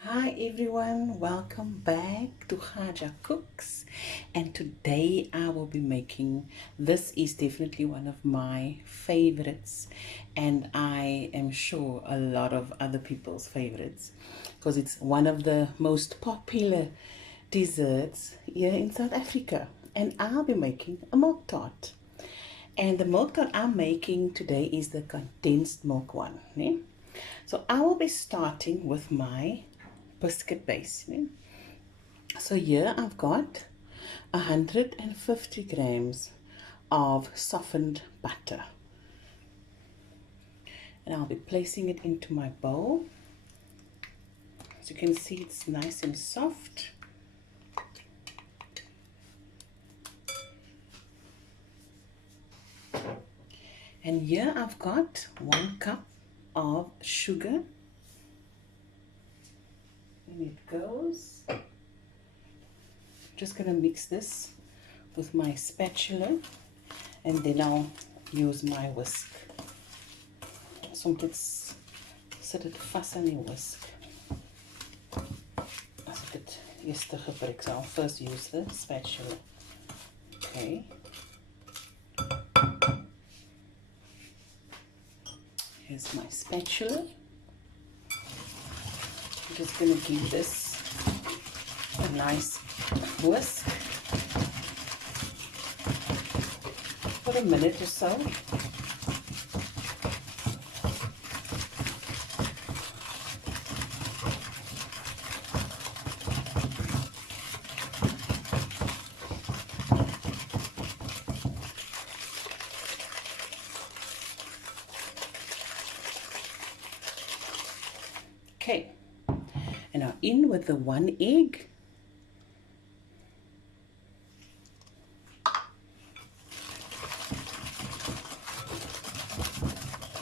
Hi everyone, welcome back to Haja Cooks, and today I will be making, this is definitely one of my favorites, and I am sure a lot of other people's favorites because it's one of the most popular desserts here in South Africa, and I'll be making a milk tart. And the milk tart I'm making today is the condensed milk one. So I will be starting with my biscuit base. So here I've got 150 grams of softened butter. And I'll be placing it into my bowl. As you can see, it's nice and soft. And here I've got 1 cup of sugar. And it goes. Just gonna mix this with my spatula and then I'll use my whisk. Soms sit dit vas aan die whisk. As ek dit eers gebruik, so I'll first use the spatula. Okay. Here's my spatula. I'm just gonna give this a nice whisk for a minute or so. Okay, and now in with the 1 egg.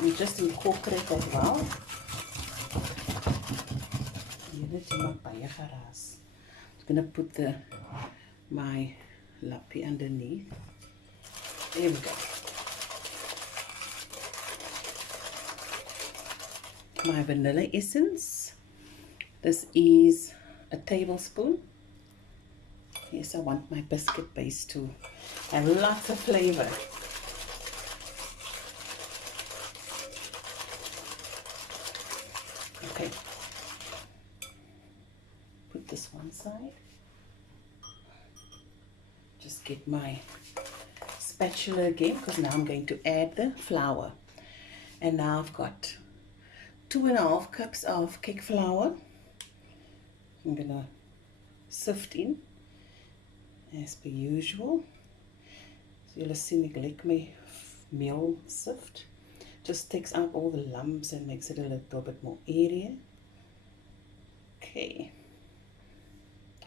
We just incorporate that well. I'm gonna put my lappy underneath. There we go. My vanilla essence. This is a tablespoon. Yes, I want my biscuit base to have lots of flavor. Okay, put this one side. Just get my spatula again because now I'm going to add the flour. And now I've got 2.5 cups of cake flour. I'm gonna sift in as per usual. So you'll see me like my meal sift. Just takes out all the lumps and makes it a little bit more airy. Okay.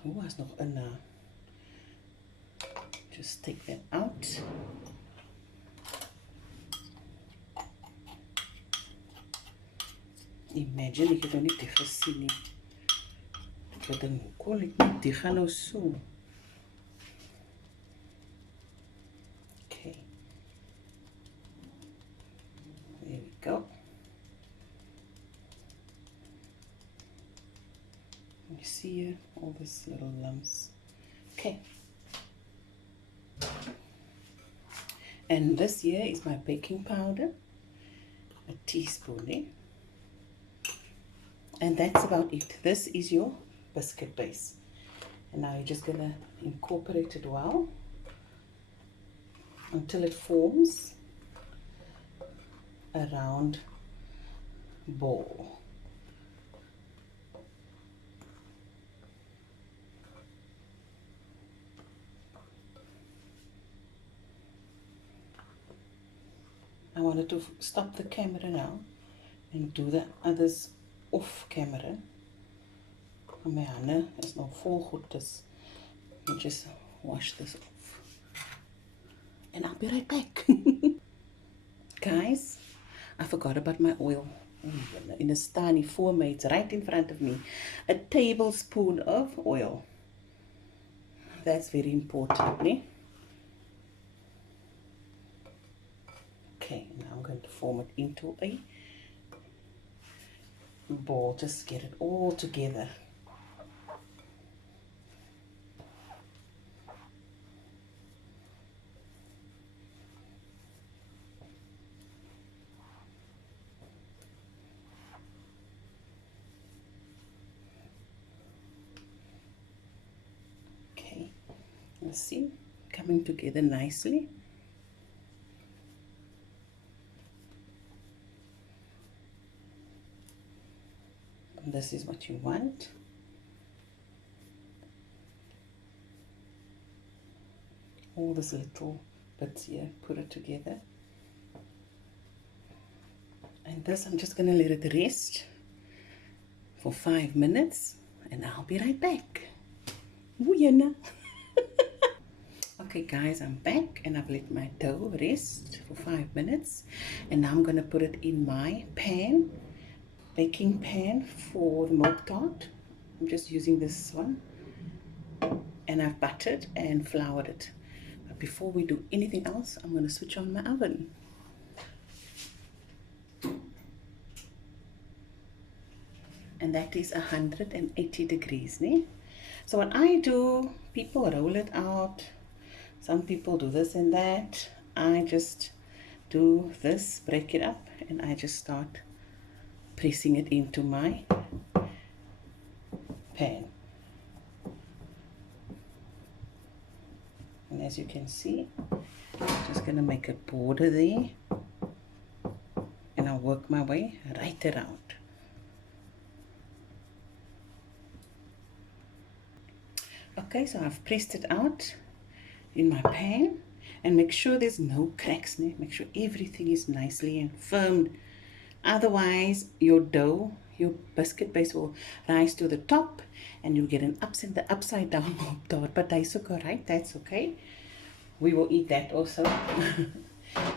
Oh, is nog in. Just take that out. Imagine ek het nou nie die gesien nie. Ek dink hoekom ek nie die gaan nou so. Okay. There we go. You see here all these little lumps. Okay. And this here is my baking powder. A teaspoon, eh? And that's about it. This is your biscuit base. And now you're just gonna incorporate it well until it forms a round ball. I wanted to stop the camera now and do the others off camera. My hande is nog vol goed, dus you just wash this off. And I'll be right back. Guys, I forgot about my oil. In a staan voor me, it's right in front of me. A tablespoon of oil. That's very important, né? Okay, now I'm going to form it into a ball. Just get it all together. Okay, let's see, coming together nicely. And this is what you want. All this little bits here, put it together. And this, I'm just going to let it rest for 5 minutes and I'll be right back. Woeina. Okay guys, I'm back and I've let my dough rest for 5 minutes, and now I'm going to put it in my pan, baking pan for the milk tart. I'm just using this one, and I've buttered and floured it. But before we do anything else, I'm going to switch on my oven. And that is 180 degrees. Ne? So what I do, people roll it out. Some people do this and that. I just do this, break it up, and I just start pressing it into my pan. And as you can see, I'm just going to make a border there, and I'll work my way right around. Okay, so I've pressed it out in my pan, and make sure there's no cracks. Make sure everything is nicely and firm. Otherwise, your dough, your biscuit base will rise to the top, and you'll get an upside down milk tart. But that's okay, right? That's okay. We will eat that also.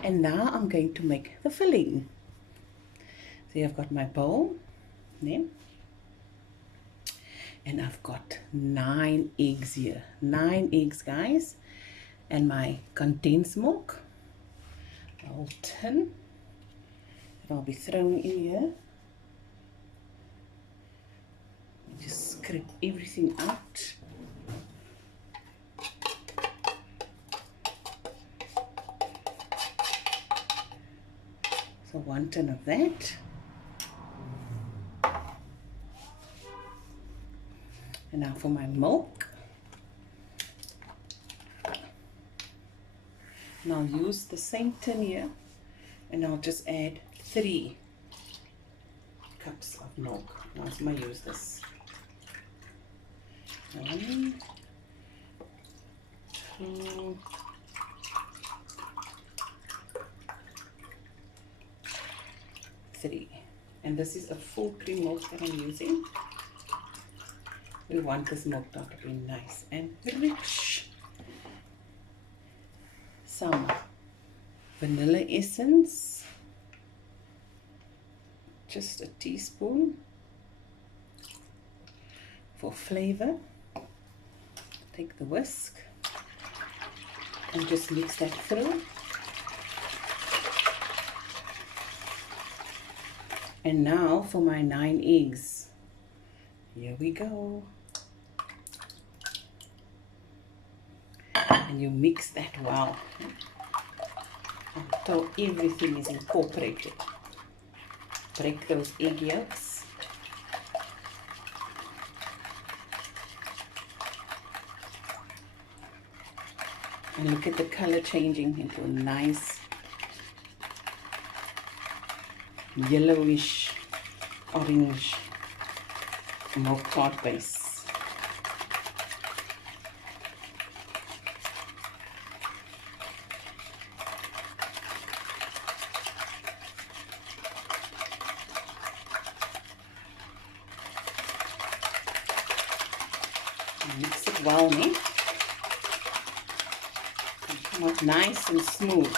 And now I'm going to make the filling. So I've got my bowl, then. And I've got 9 eggs here. 9 eggs, guys. And my condensed milk. A whole tin. That I'll be throwing in here. Just scrape everything out. So 1 tin of that. And now for my milk. And I'll use the same tin here, and I'll just add 3 cups of milk. Now I'm going to use this. 1, 2, 3. And this is a full cream milk that I'm using. We want this milk tart to be nice and rich. Some vanilla essence, just a teaspoon for flavor. Take the whisk and just mix that through. And now for my 9 eggs. Here we go. And you mix that well until everything is incorporated. Break those egg yolks. And look at the color changing into a nice yellowish orange milk tart base. Mix it well, me. Come out nice and smooth.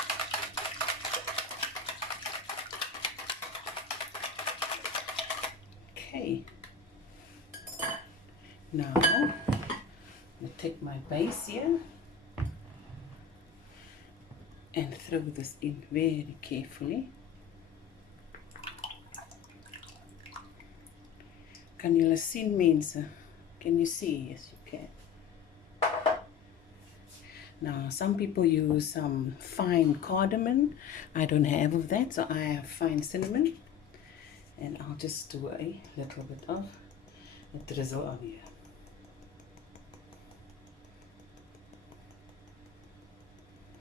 Okay. Now, I'm going to take my base here and throw this in very carefully. Kan julle sien mense? Can you see? Yes, you can. Now, some people use some fine cardamom. I don't have of that, so I have fine cinnamon. And I'll just do a little bit of a drizzle on here.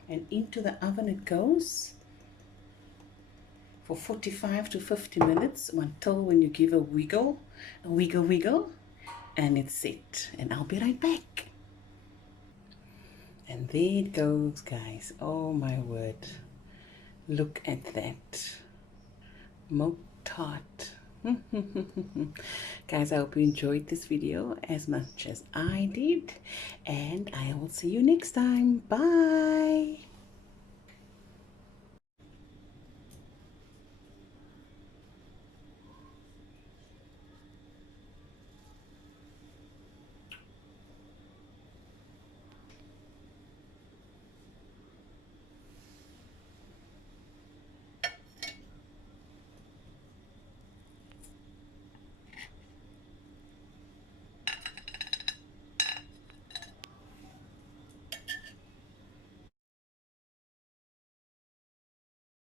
And into the oven it goes for 45 to 50 minutes until when you give a wiggle, and it's set. And I'll be right back. And there it goes, guys. Oh my word. Look at that. Milk Tart. Guys, I hope you enjoyed this video as much as I did. And I will see you next time. Bye.